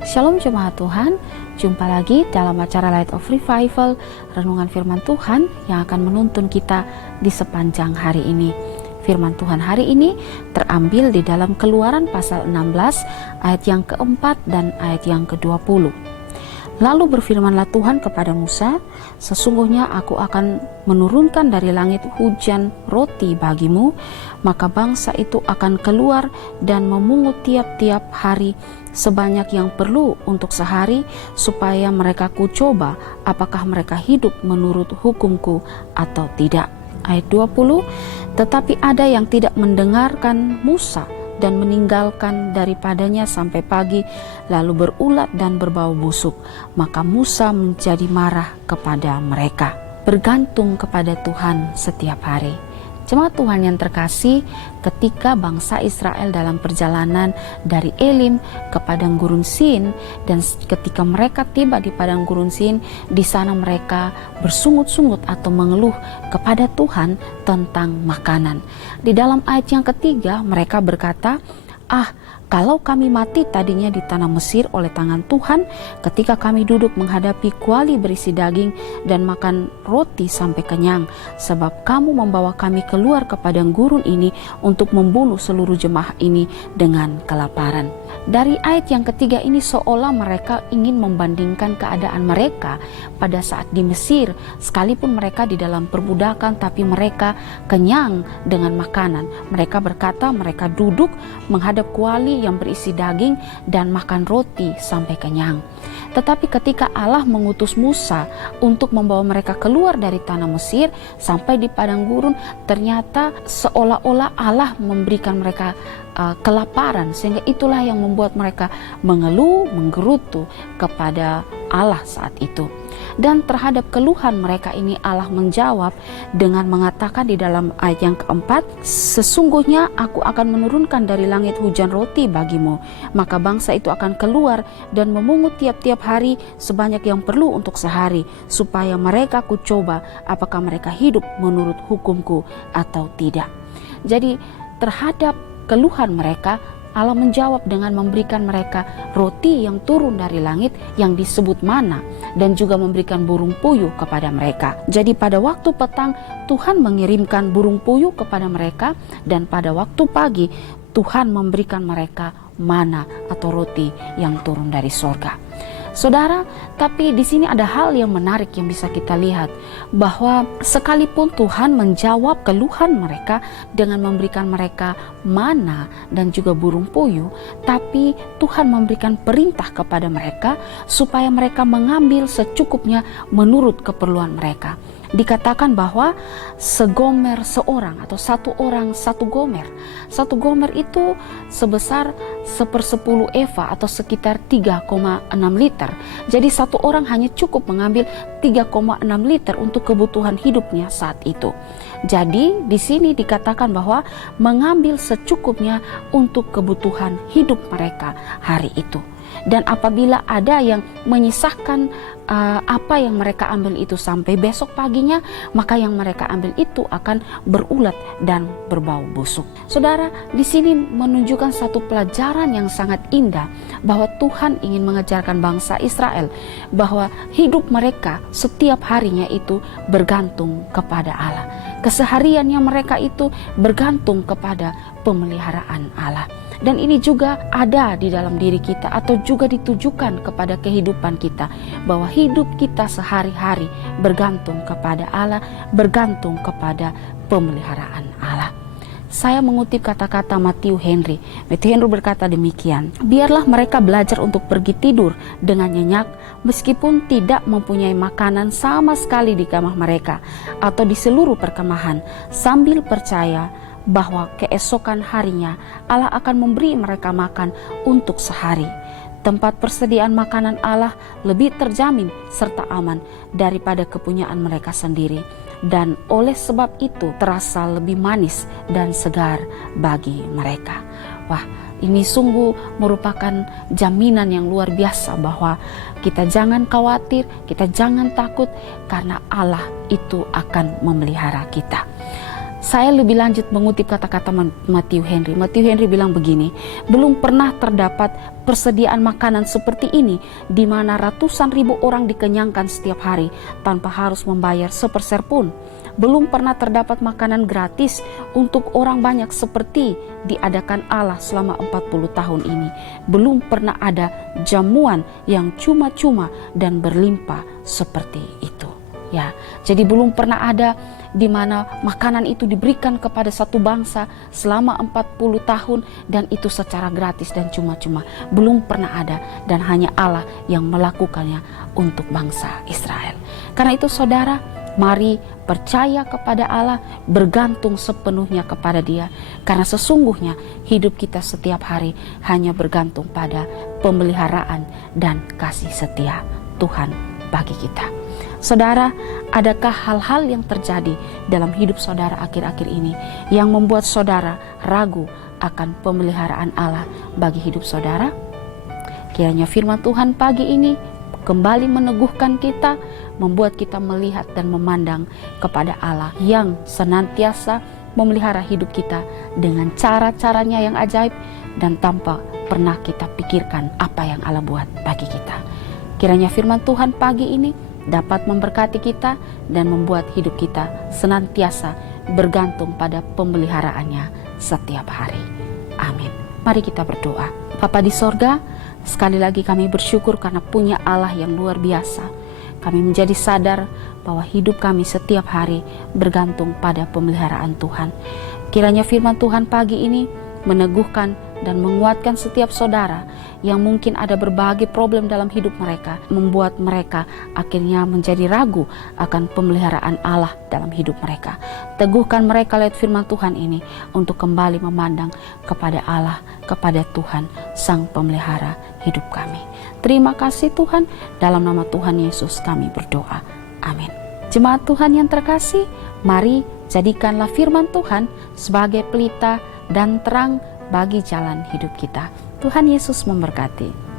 Shalom jemaat Tuhan, jumpa lagi dalam acara Light of Revival, renungan firman Tuhan yang akan menuntun kita di sepanjang hari ini. Firman Tuhan hari ini terambil di dalam Keluaran pasal 16 ayat yang keempat dan ayat yang ke-20. Lalu berfirmanlah Tuhan kepada Musa, sesungguhnya aku akan menurunkan dari langit hujan roti bagimu, maka bangsa itu akan keluar dan memungut tiap-tiap hari sebanyak yang perlu untuk sehari, supaya mereka kucoba apakah mereka hidup menurut hukumku atau tidak. Ayat 20, tetapi ada yang tidak mendengarkan Musa dan meninggalkan daripadanya sampai pagi, lalu berulat dan berbau busuk. Maka Musa menjadi marah kepada mereka. Bergantung kepada Tuhan setiap hari. Jemaat Tuhan yang terkasih, ketika bangsa Israel dalam perjalanan dari Elim ke padang gurun Sin, dan ketika mereka tiba di padang gurun Sin, di sana mereka bersungut-sungut atau mengeluh kepada Tuhan tentang makanan. Di dalam ayat yang ketiga mereka berkata, kalau kami mati tadinya di tanah Mesir oleh tangan Tuhan, ketika kami duduk menghadapi kuali berisi daging dan makan roti sampai kenyang, sebab kamu membawa kami keluar ke padang gurun ini untuk membunuh seluruh jemaah ini dengan kelaparan. Dari ayat yang ketiga ini seolah mereka ingin membandingkan keadaan mereka pada saat di Mesir, sekalipun mereka di dalam perbudakan tapi mereka kenyang dengan makanan. Mereka berkata mereka duduk menghadap kuali yang berisi daging dan makan roti sampai kenyang. Tetapi ketika Allah mengutus Musa untuk membawa mereka keluar dari tanah Mesir sampai di padang gurun, ternyata seolah-olah Allah memberikan mereka kelaparan, sehingga itulah yang membuat mereka mengeluh, menggerutu kepada Allah saat itu. Dan terhadap keluhan mereka ini Allah menjawab dengan mengatakan di dalam ayat yang keempat, sesungguhnya aku akan menurunkan dari langit hujan roti bagimu, maka bangsa itu akan keluar dan memungut tiap-tiap hari sebanyak yang perlu untuk sehari, supaya mereka kucoba apakah mereka hidup menurut hukumku atau tidak. Jadi terhadap keluhan mereka, Allah menjawab dengan memberikan mereka roti yang turun dari langit yang disebut mana, dan juga memberikan burung puyuh kepada mereka. Jadi pada waktu petang Tuhan mengirimkan burung puyuh kepada mereka, dan pada waktu pagi Tuhan memberikan mereka mana atau roti yang turun dari sorga. Saudara, tapi di sini ada hal yang menarik yang bisa kita lihat, bahwa sekalipun Tuhan menjawab keluhan mereka dengan memberikan mereka mana dan juga burung puyuh, tapi Tuhan memberikan perintah kepada mereka supaya mereka mengambil secukupnya menurut keperluan mereka. Dikatakan bahwa segomer seorang atau satu orang satu gomer. Satu gomer itu sebesar 1/10 eva atau sekitar 3,6 liter. Jadi satu orang hanya cukup mengambil 3,6 liter untuk kebutuhan hidupnya saat itu. Jadi di sini dikatakan bahwa mengambil secukupnya untuk kebutuhan hidup mereka hari itu. Dan apabila ada yang menyisahkan apa yang mereka ambil itu sampai besok paginya, maka yang mereka ambil itu akan berulat dan berbau busuk. Saudara, di sini menunjukkan satu pelajaran yang sangat indah, bahwa Tuhan ingin mengajarkan bangsa Israel bahwa hidup mereka setiap harinya itu bergantung kepada Allah. Kesehariannya mereka itu bergantung kepada pemeliharaan Allah. Dan ini juga ada di dalam diri kita, atau juga ditujukan kepada kehidupan kita, bahwa hidup kita sehari-hari bergantung kepada Allah, bergantung kepada pemeliharaan Allah. Saya mengutip kata-kata Matthew Henry. Matthew Henry berkata demikian, biarlah mereka belajar untuk pergi tidur dengan nyenyak, meskipun tidak mempunyai makanan sama sekali di kamar mereka atau di seluruh perkemahan, sambil percaya bahwa keesokan harinya Allah akan memberi mereka makan untuk sehari. Tempat persediaan makanan Allah lebih terjamin serta aman daripada kepunyaan mereka sendiri, dan oleh sebab itu terasa lebih manis dan segar bagi mereka. Wah, ini sungguh merupakan jaminan yang luar biasa bahwa kita jangan khawatir, kita jangan takut, karena Allah itu akan memelihara kita. Saya lebih lanjut mengutip kata-kata Matthew Henry. Matthew Henry bilang begini, belum pernah terdapat persediaan makanan seperti ini di mana ratusan ribu orang dikenyangkan setiap hari tanpa harus membayar sepeser pun. Belum pernah terdapat makanan gratis untuk orang banyak seperti diadakan Allah selama 40 tahun ini. Belum pernah ada jamuan yang cuma-cuma dan berlimpah seperti itu. Ya, jadi belum pernah ada di mana makanan itu diberikan kepada satu bangsa selama 40 tahun dan itu secara gratis dan cuma-cuma. Belum pernah ada, dan hanya Allah yang melakukannya untuk bangsa Israel. Karena itu saudara, mari percaya kepada Allah, bergantung sepenuhnya kepada Dia, karena sesungguhnya hidup kita setiap hari hanya bergantung pada pemeliharaan dan kasih setia Tuhan bagi kita. Saudara, adakah hal-hal yang terjadi dalam hidup saudara akhir-akhir ini yang membuat saudara ragu akan pemeliharaan Allah bagi hidup saudara? Kiranya firman Tuhan pagi ini kembali meneguhkan kita, membuat kita melihat dan memandang kepada Allah yang senantiasa memelihara hidup kita dengan cara-caranya yang ajaib dan tanpa pernah kita pikirkan apa yang Allah buat bagi kita. Kiranya firman Tuhan pagi ini dapat memberkati kita dan membuat hidup kita senantiasa bergantung pada pemeliharaannya setiap hari. Amin. Mari kita berdoa. Bapa di sorga, sekali lagi kami bersyukur karena punya Allah yang luar biasa. Kami menjadi sadar bahwa hidup kami setiap hari bergantung pada pemeliharaan Tuhan. Kiranya firman Tuhan pagi ini meneguhkan dan menguatkan setiap saudara yang mungkin ada berbagai problem dalam hidup mereka, membuat mereka akhirnya menjadi ragu akan pemeliharaan Allah dalam hidup mereka. Teguhkan mereka lewat firman Tuhan ini untuk kembali memandang kepada Allah, kepada Tuhan, Sang Pemelihara hidup kami. Terima kasih Tuhan, dalam nama Tuhan Yesus kami berdoa. Amin. Jemaat Tuhan yang terkasih, mari jadikanlah firman Tuhan sebagai pelita dan terang bagi jalan hidup kita. Tuhan Yesus memberkati.